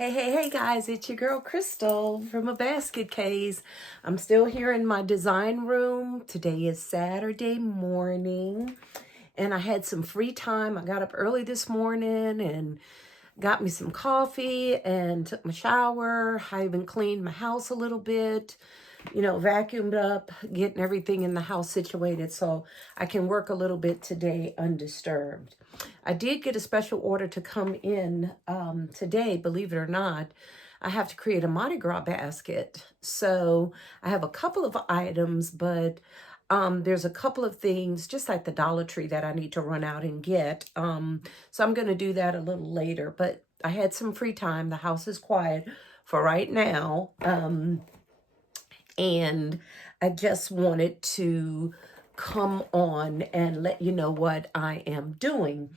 Hey guys, it's your girl Crystal from A Basket Case. I'm still here in my design room. Today is Saturday morning and I had some free time. I got up early this morning and got me some coffee and took my shower. I even cleaned my house a little bit, vacuumed up, getting everything in the house situated so I can work a little bit today undisturbed. I did get a special order to come in today, believe it or not. I have to create a Mardi Gras basket. So I have a couple of items, but there's a couple of things, just like the Dollar Tree, that I need to run out and get. So I'm going to do that a little later. But I had some free time. The house is quiet for right now. And I just wanted to come on and let you know what I am doing.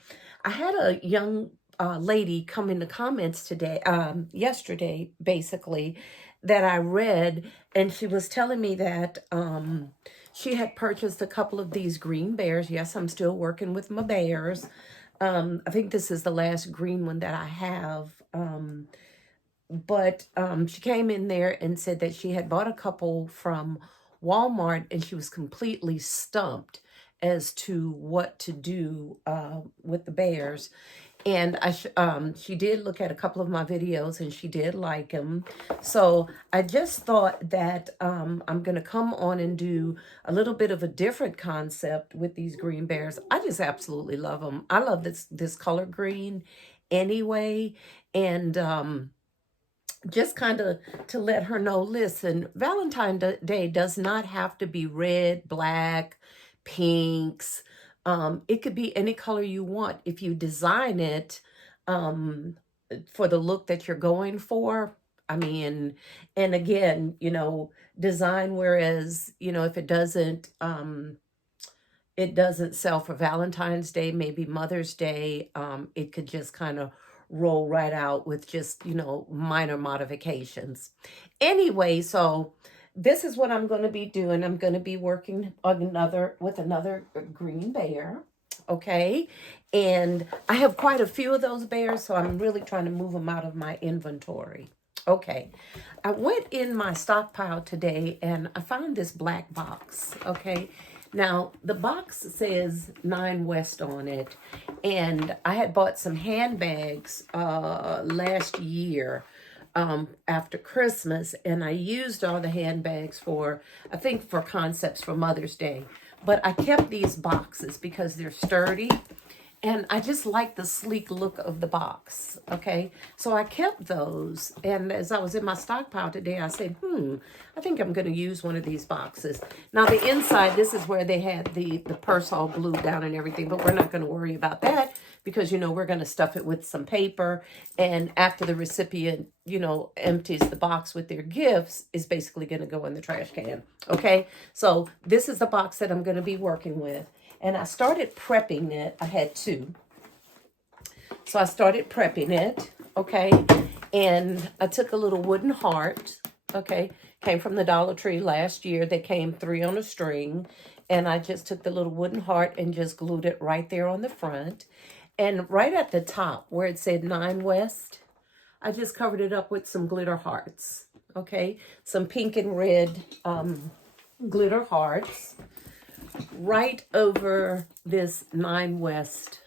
I had a young lady come in the comments yesterday, basically, that I read, and she was telling me that she had purchased a couple of these green bears. Yes, I'm still working with my bears. I think this is the last green one that I have. But she came in there and said that she had bought a couple from Walmart and she was completely stumped as to what to do with the bears. And she did look at a couple of my videos and she did like them. So I just thought that I'm going to come on and do a little bit of a different concept with these green bears. I just absolutely love them. I love this color green anyway. And just kind of to let her know, listen, Valentine Day does not have to be red, black, pinks. It could be any color you want if you design it for the look that you're going for. I mean, and again, design, whereas, if it doesn't sell for Valentine's Day, maybe Mother's Day. It could just kind of roll right out with just, minor modifications. Anyway, so this is what I'm going to be doing. I'm going to be working on another green bear. Okay. And I have quite a few of those bears, so I'm really trying to move them out of my inventory. Okay. I went in my stockpile today and I found this black box. Okay. Now, the box says 9 West on it, and I had bought some handbags last year after Christmas, and I used all the handbags I think for concepts for Mother's Day. But I kept these boxes because they're sturdy, and I just like the sleek look of the box, okay? So I kept those, and as I was in my stockpile today, I said, I think I'm going to use one of these boxes. Now, the inside, this is where they had the purse all glued down and everything, but we're not going to worry about that because, we're going to stuff it with some paper, and after the recipient, empties the box with their gifts, is basically going to go in the trash can, okay? So this is the box that I'm going to be working with. And I started prepping it. I had 2. So I started prepping it, okay? And I took a little wooden heart, okay? Came from the Dollar Tree last year. They came 3 on a string. And I just took the little wooden heart and just glued it right there on the front. And right at the top where it said 9 West, I just covered it up with some glitter hearts, okay? Some pink and red glitter hearts. Right over this 9 West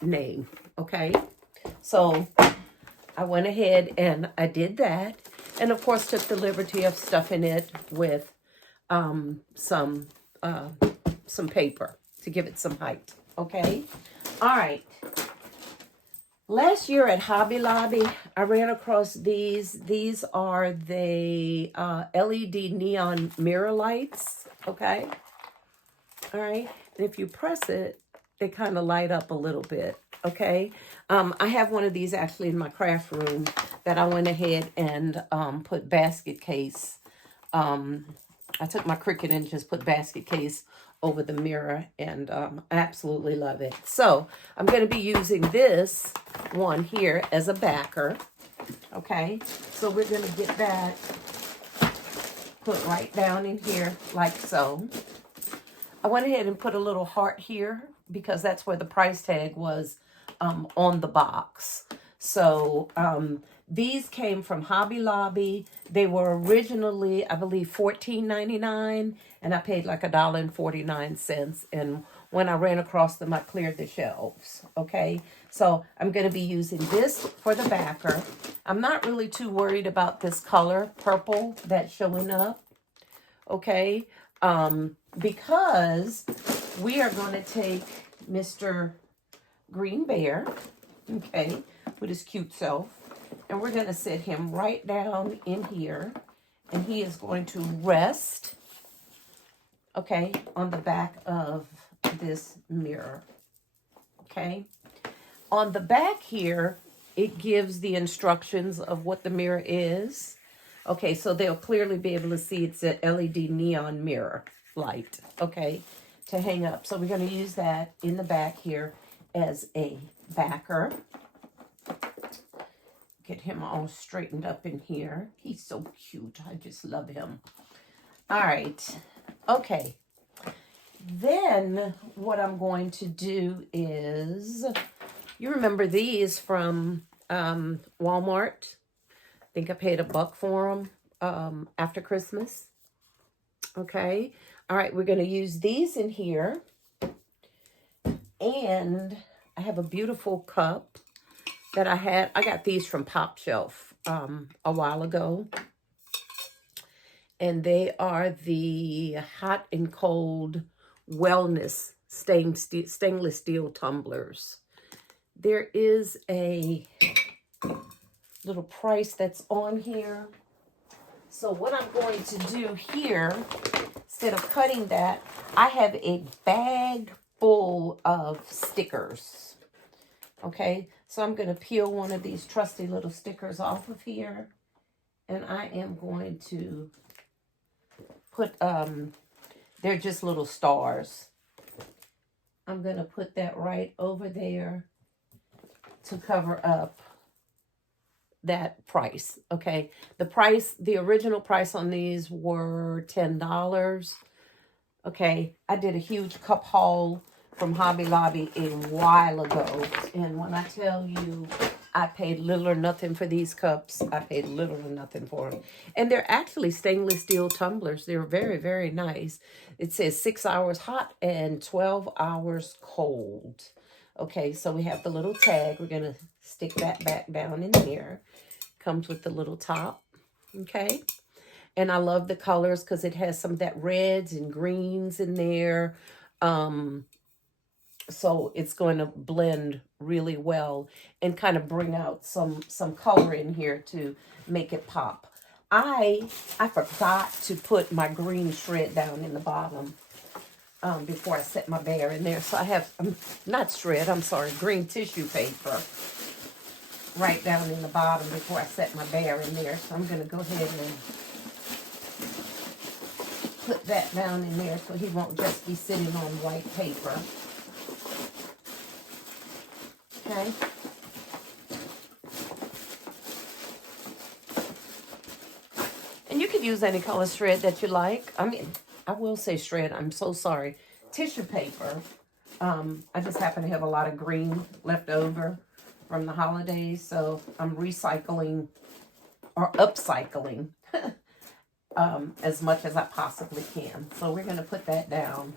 name, okay? So I went ahead and I did that. And of course took the liberty of stuffing it with some paper to give it some height, okay? All right. Last year at Hobby Lobby, I ran across these. These are the LED neon mirror lights, okay? All right. And if you press it, they kind of light up a little bit, okay? I have one of these actually in my craft room that I went ahead and put basket case. I took my Cricut and just put basket case over the mirror, and I absolutely love it. So I'm going to be using this one here as a backer, okay? So we're going to get that put right down in here like so. I went ahead and put a little heart here because that's where the price tag was on the box. So these came from Hobby Lobby. They were originally, I believe, $14.99, and I paid like $1.49. And when I ran across them, I cleared the shelves. Okay, so I'm going to be using this for the backer. I'm not really too worried about this color, purple, that's showing up. Okay, because we are going to take Mr. Green Bear, okay, with his cute self, and we're going to sit him right down in here, and he is going to rest, okay, on the back of this mirror, okay. On the back here, it gives the instructions of what the mirror is. Okay, so they'll clearly be able to see it's an LED neon mirror light, okay, to hang up. So we're going to use that in the back here as a backer. Get him all straightened up in here. He's so cute. I just love him. All right. Okay. Then what I'm going to do is, you remember these from Walmart? I think I paid $1 for them after Christmas. Okay. All right. We're going to use these in here. And I have a beautiful cup that I got these from Pop Shelf a while ago. And they are the hot and cold wellness stainless steel tumblers. There is a little price that's on here. So what I'm going to do here, instead of cutting that, I have a bag full of stickers. Okay, so I'm going to peel one of these trusty little stickers off of here. And I am going to put, they're just little stars. I'm going to put that right over there to cover up that price. Okay, the original price on these were $10. Okay, I did a huge cup haul from Hobby Lobby a while ago, and when I tell you I paid little or nothing for these cups, I paid little or nothing for them. And they're actually stainless steel tumblers. They're very, very nice. It says 6 hours hot and 12 hours cold. Okay, so we have the little tag. We're going to stick that back down in here. Comes with the little top. Okay. And I love the colors because it has some of that reds and greens in there. So it's going to blend really well and kind of bring out some color in here to make it pop. I forgot to put my green shred down in the bottom before I set my bear in there. So I have, not shred, I'm sorry, green tissue paper right down in the bottom before I set my bear in there. So I'm going to go ahead and put that down in there so he won't just be sitting on white paper. Okay. And you can use any color shred that you like. I mean, I will say shred. I'm so sorry. Tissue paper. I just happen to have a lot of green left over from the holidays. So I'm recycling or upcycling as much as I possibly can. So we're going to put that down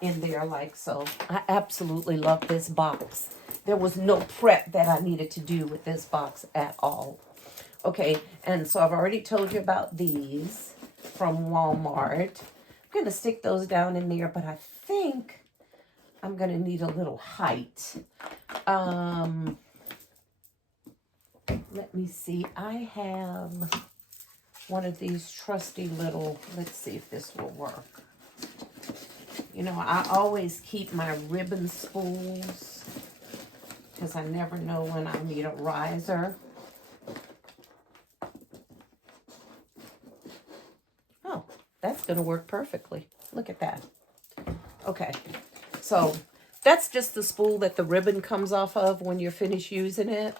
in there like so. I absolutely love this box. There was no prep that I needed to do with this box at all. Okay, and so I've already told you about these from Walmart. I'm going to stick those down in there, but I think I'm going to need a little height. Let me see. I have one of these trusty little, let's see if this will work. You know, I always keep my ribbon spools because I never know when I need a riser. Oh, that's going to work perfectly. Look at that. Okay, so that's just the spool that the ribbon comes off of when you're finished using it.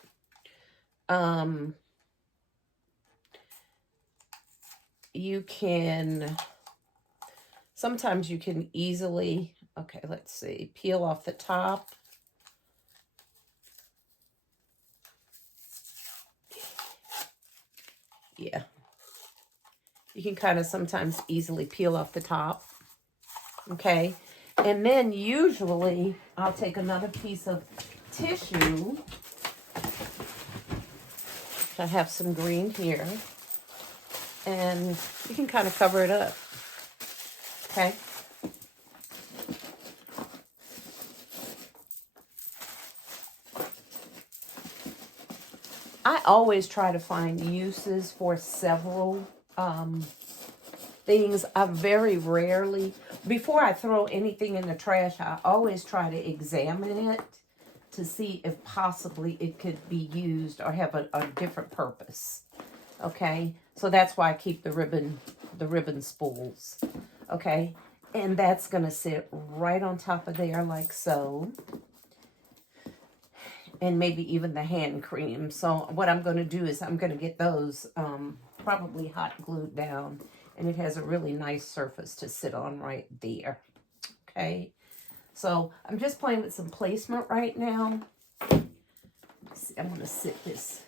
You can, sometimes you can easily, okay, let's see, peel off the top. Yeah. You can kind of sometimes easily peel off the top. Okay. And then usually I'll take another piece of tissue. I have some green here. And you can kind of cover it up. Okay. I always try to find uses for several things. I very rarely, before I throw anything in the trash, I always try to examine it to see if possibly it could be used or have a different purpose. Okay, so that's why I keep the ribbon spools. Okay, and that's gonna sit right on top of there like so. And maybe even the hand cream. So what I'm going to do is I'm going to get those probably hot glued down. And it has a really nice surface to sit on right there. Okay. So I'm just playing with some placement right now. I'm going to sit this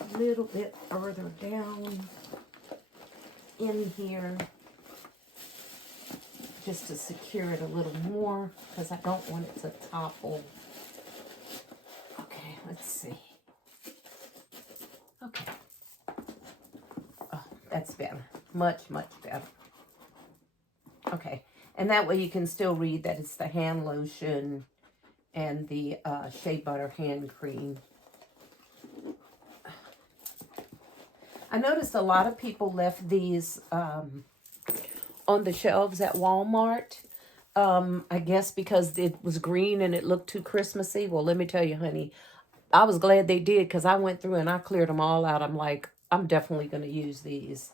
a little bit further down in here. Just to secure it a little more. Because I don't want it to topple. Let's see. Okay. Oh, that's better. Much, much better. Okay. And that way you can still read that it's the hand lotion and the shea butter hand cream. I noticed a lot of people left these on the shelves at Walmart. I guess because it was green and it looked too Christmassy. Well, let me tell you, honey, I was glad they did because I went through and I cleared them all out. I'm like, I'm definitely going to use these.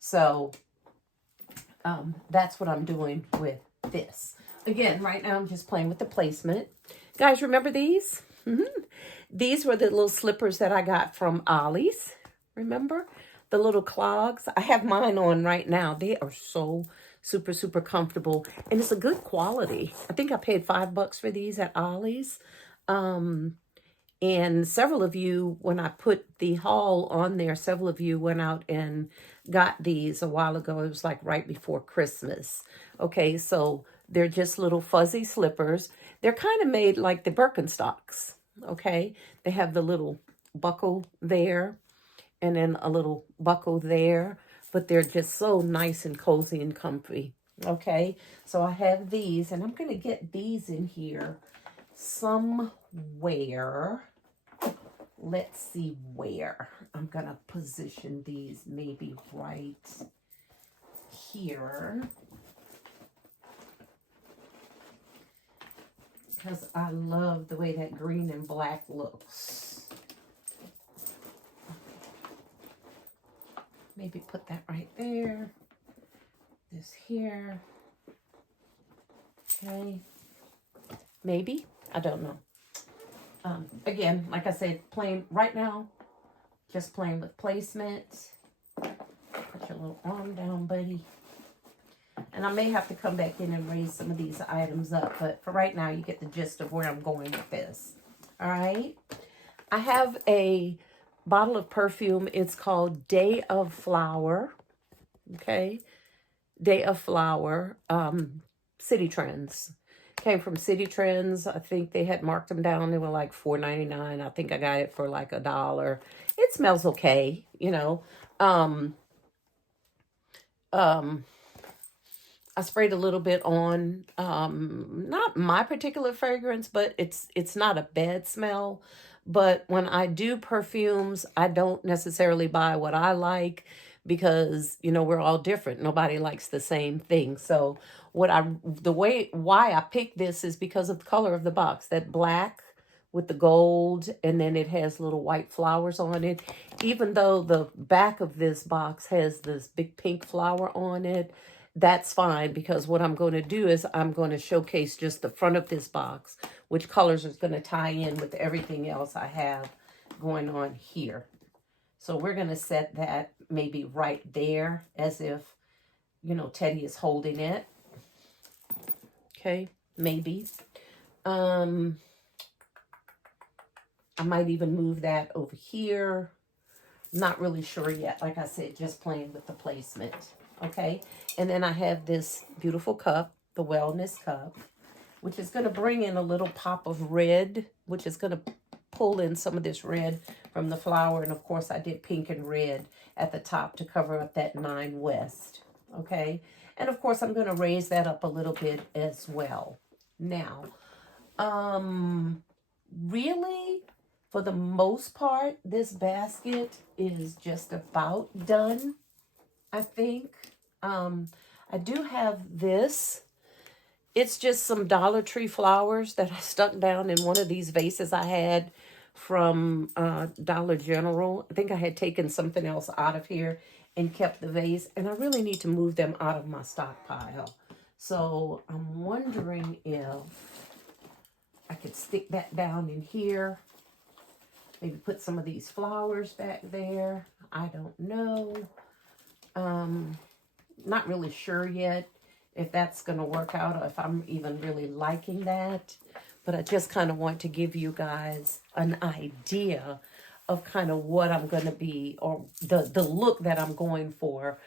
So that's what I'm doing with this. Again, right now I'm just playing with the placement. Guys, remember these? These were the little slippers that I got from Ollie's. Remember? The little clogs. I have mine on right now. They are so super, super comfortable. And it's a good quality. I think I paid $5 for these at Ollie's. And several of you, when I put the haul on there, several of you went out and got these a while ago. It was like right before Christmas. Okay, so they're just little fuzzy slippers. They're kind of made like the Birkenstocks. Okay, they have the little buckle there and then a little buckle there. But they're just so nice and cozy and comfy. Okay, so I have these and I'm going to get these in here somewhere. Let's see where. I'm going to position these maybe right here. Because I love the way that green and black looks. Maybe put that right there. This here. Okay. Maybe. I don't know. Again, like I said, playing right now, just playing with placement. Put your little arm down, buddy. And I may have to come back in and raise some of these items up, but for right now, you get the gist of where I'm going with this. All right. I have a bottle of perfume. It's called Day of Flower. Okay. Day of Flower. City Trends. Came from City Trends. I think they had marked them down. They were like $4.99. I think I got it for like $1. It smells okay, you know. I sprayed a little bit on, not my particular fragrance, but it's not a bad smell. But when I do perfumes, I don't necessarily buy what I like because, you know, we're all different. Nobody likes the same thing. So why I picked this is because of the color of the box, that black with the gold, and then it has little white flowers on it. Even though the back of this box has this big pink flower on it, that's fine because what I'm going to do is I'm going to showcase just the front of this box, which colors is going to tie in with everything else I have going on here. So we're going to set that maybe right there as if, you know, Teddy is holding it. Okay, maybe. I might even move that over here Not really sure yet. Like I said, just playing with the placement. Okay. And then I have this beautiful cup, the Wellness Cup, which is going to bring in a little pop of red, which is going to pull in some of this red from the flower. And of course, I did pink and red at the top to cover up that 9 West. Okay. And of course, I'm going to raise that up a little bit as well. Now, really, for the most part, this basket is just about done, I think. I do have this. It's just some Dollar Tree flowers that I stuck down in one of these vases I had from Dollar General. I think I had taken something else out of here and kept the vase. And I really need to move them out of my stockpile. So I'm wondering if I could stick that down in here. Maybe put some of these flowers back there. I don't know. Not really sure yet if that's going to work out or if I'm even really liking that. But I just kind of want to give you guys an idea of kind of what I'm going to be, or the look that I'm going for.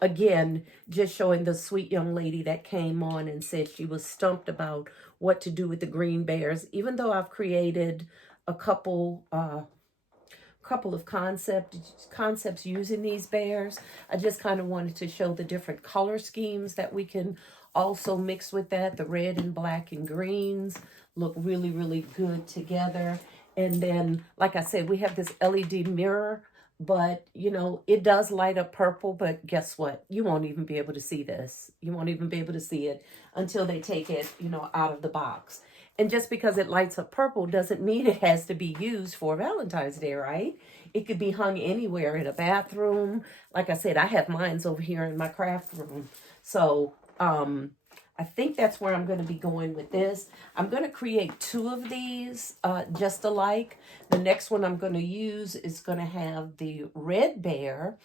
Again, just showing the sweet young lady that came on and said she was stumped about what to do with the green bears. Even though I've created a couple of concepts using these bears, I just kind of wanted to show the different color schemes that we can also mix with that. The red and black and greens look really, really good together. And then, like I said, we have this LED mirror, but you know, it does light up purple, but guess what? You won't even be able to see this. You won't even be able to see it until they take it, you know, out of the box. And just because it lights up purple doesn't mean it has to be used for Valentine's Day, right? It could be hung anywhere in a bathroom. Like I said, I have mines over here in my craft room. So I think that's where I'm going to be going with this. I'm going to create 2 of these just alike. The next one I'm going to use is going to have the red bear,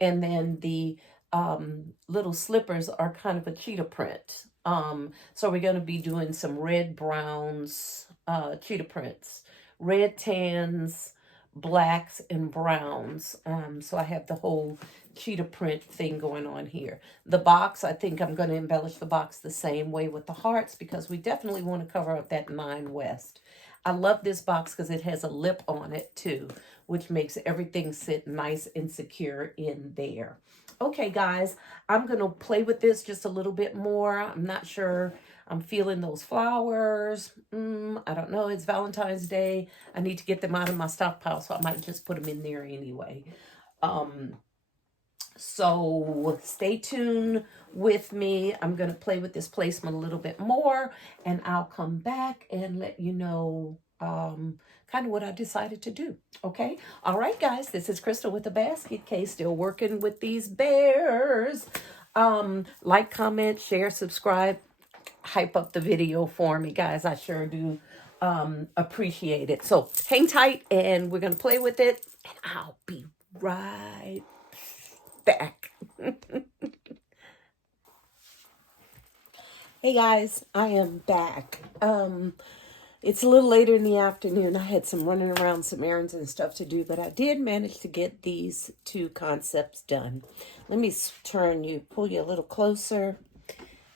and then the little slippers are kind of a cheetah print. So we're going to be doing some red browns, cheetah prints, red tans, blacks, and browns. So I have the whole cheetah print thing going on here. The box, I think I'm going to embellish the box the same way with the hearts, because we definitely want to cover up that 9 West. I love this box because it has a lip on it too, which makes everything sit nice and secure in there. Okay, guys, I'm going to play with this just a little bit more. I'm not sure. I'm feeling those flowers. I don't know. It's Valentine's Day. I need to get them out of my stockpile, so I might just put them in there anyway. So stay tuned with me. I'm going to play with this placement a little bit more, and I'll come back and let you know kind of what I decided to do. Okay. All right, guys, this is Crystal with the Basket Case, still working with these bears. Like, comment, share, subscribe, hype up the video for me, guys. I sure do appreciate it. So hang tight, and we're going to play with it, and I'll be right back. Hey guys, I am back. It's a little later in the afternoon. I had some running around, some errands and stuff to do, but I did manage to get these 2 concepts done. Let me pull you a little closer,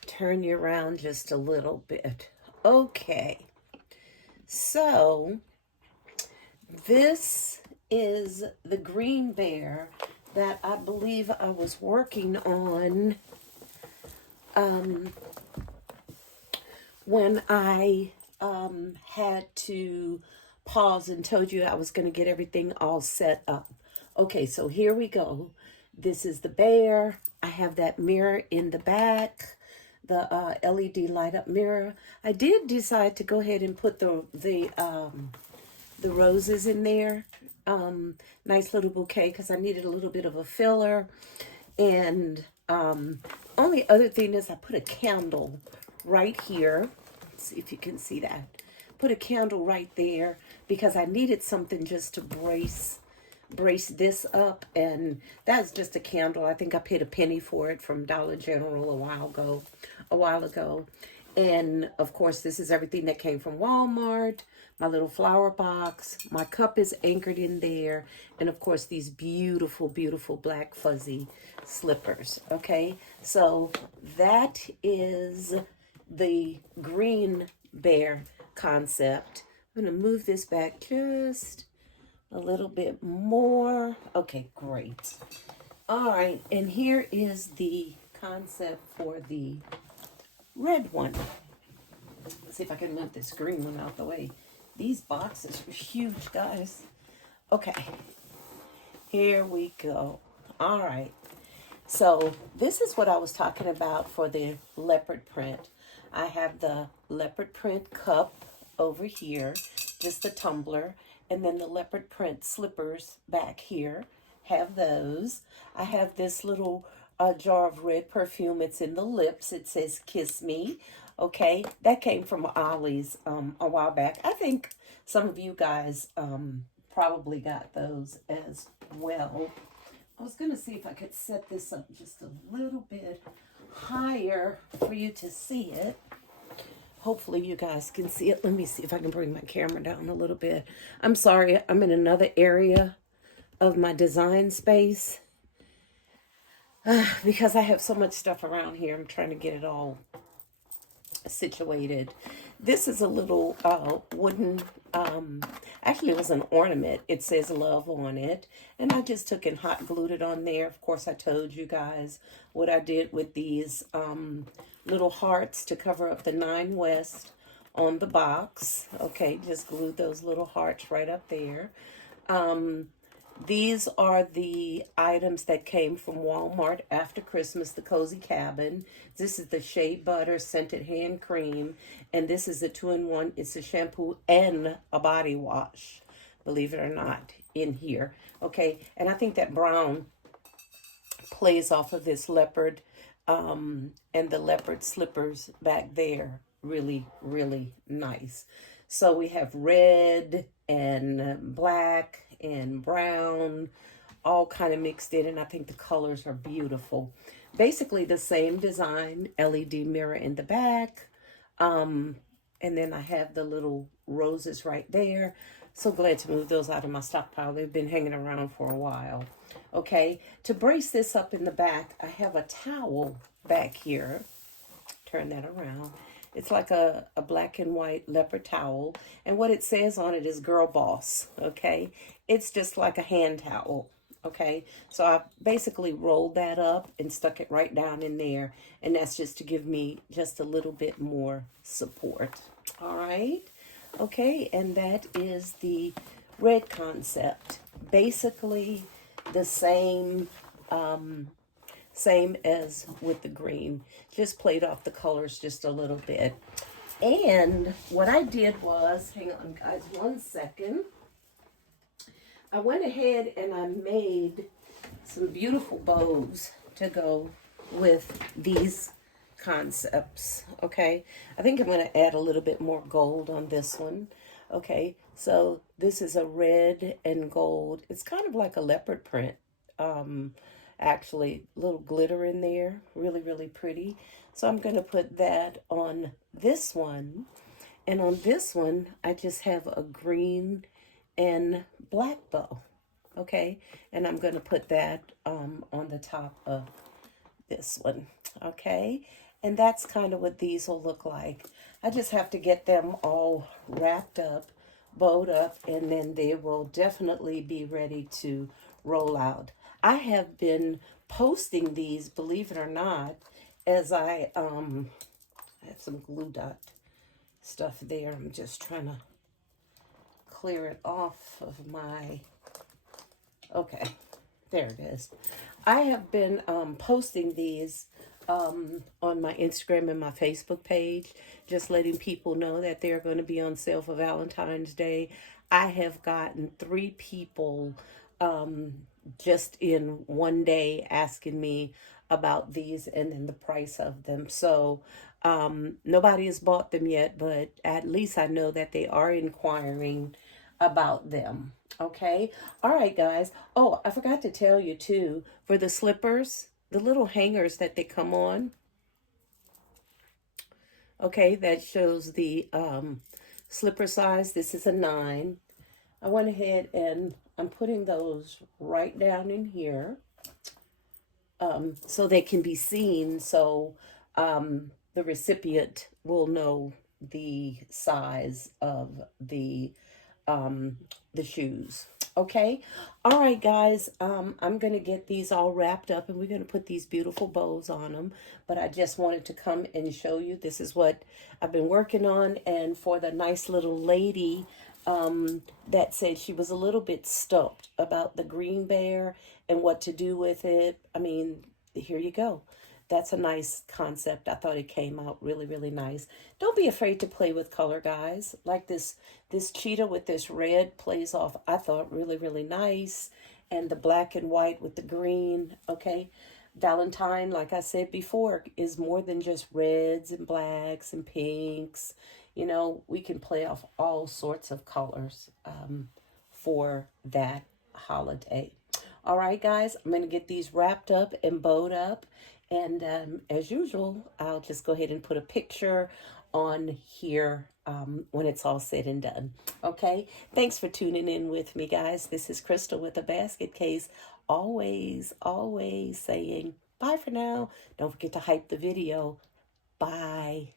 turn you around just a little bit. Okay, so this is the green bear that I believe I was working on when I had to pause and told you I was going to get everything all set up. Okay, so here we go. This is the bear. I have that mirror in the back, the LED light up mirror. I did decide to go ahead and put the roses in there. Nice little bouquet because I needed a little bit of a filler. And only other thing is I put a candle right here. Let's see if you can see that. Put a candle right there because I needed something just to brace this up, and that's just a candle. I think I paid a penny for it from Dollar General a while ago. And of course, this is everything that came from Walmart. my little flower box. My cup is anchored in there. And of course, these beautiful, beautiful black fuzzy slippers. Okay, so that is the green bear concept. I'm going to move this back just a little bit more. Okay, great. All right, and here is the concept for the red one. Let's see if I can move this green one out the way. These boxes are huge, guys. Okay, here we go. All right, so this is what I was talking about for the leopard print. I have the leopard print cup over here, just the tumbler, and then the leopard print slippers back here. Have those. I have this little jar of red perfume. It's in the lips. It says "Kiss Me." Okay, that came from Ollie's a while back. I think some of you guys probably got those as well. I was going to see if I could set this up just a little bit higher for you to see it. Hopefully you guys can see it. Let me see if I can bring my camera down a little bit. I'm sorry, I'm in another area of my design space because I have so much stuff around here. I'm trying to get it all situated. This is a little wooden, actually it was an ornament. It says love on it. And I just took and hot glued it on there. Of course, I told you guys what I did with these little hearts to cover up the 9 West on the box. Okay, just glued those little hearts right up there. These are the items that came from Walmart after Christmas, the Cozy Cabin. This is the Shea Butter Scented Hand Cream. And this is a 2-in-1. It's a shampoo and a body wash, believe it or not, in here. Okay, and I think that brown plays off of this leopard and the leopard slippers back there. Really, really nice. So we have red and black and brown, all kind of mixed in, and I think the colors are beautiful. Basically the same design, LED mirror in the back, and then I have the little roses right there. So glad to move those out of my stockpile. They've been hanging around for a while. Okay, to brace this up in the back, I have a towel back here. Turn that around. It's like a black and white leopard towel. And what it says on it is girl boss, okay? It's just like a hand towel, okay? So I basically rolled that up and stuck it right down in there. And that's just to give me just a little bit more support. All right? Okay, and that is the red concept. Basically the same same as with the green, just played off the colors just a little bit. And what I did was, hang on guys, 1 second. I went ahead and I made some beautiful bows to go with these concepts, okay? I think I'm going to add a little bit more gold on this one, okay? So this is a red and gold. It's kind of like a leopard print, actually a little glitter in there, really, really pretty. So I'm going to put that on this one. And on this one, I just have a green and black bow, okay? And I'm going to put that on the top of this one, okay? And that's kind of what these will look like. I just have to get them all wrapped up, bowed up, and then they will definitely be ready to roll out. I have been posting these, believe it or not, as I have some glue dot stuff there. I'm just trying to clear it off of my, okay, there it is. I have been posting these on my Instagram and my Facebook page, just letting people know that they're going to be on sale for Valentine's Day. I have gotten 3 people just in one day asking me about these and then the price of them. So nobody has bought them yet, but at least I know that they are inquiring about them. Okay. All right, guys. Oh, I forgot to tell you too, for the slippers, the little hangers that they come on. Okay. That shows the Slipper size, this is a 9. I went ahead and I'm putting those right down in here, so they can be seen, so the recipient will know the size of um, the shoes. Okay. All right, guys. I'm going to get these all wrapped up and we're going to put these beautiful bows on them. But I just wanted to come and show you this is what I've been working on. And for the nice little lady that said she was a little bit stumped about the green bear and what to do with it, I mean, here you go. That's a nice concept. I thought it came out really, really nice. Don't be afraid to play with color, guys. Like this cheetah with this red plays off, I thought, really, really nice. And the black and white with the green, okay? Valentine, like I said before, is more than just reds and blacks and pinks. You know, we can play off all sorts of colors for that holiday. All right, guys, I'm going to get these wrapped up and bowed up. And as usual, I'll just go ahead and put a picture on here when it's all said and done. Okay, thanks for tuning in with me, guys. This is Crystal with a basket case. Always, always saying bye for now. Don't forget to hype the video. Bye.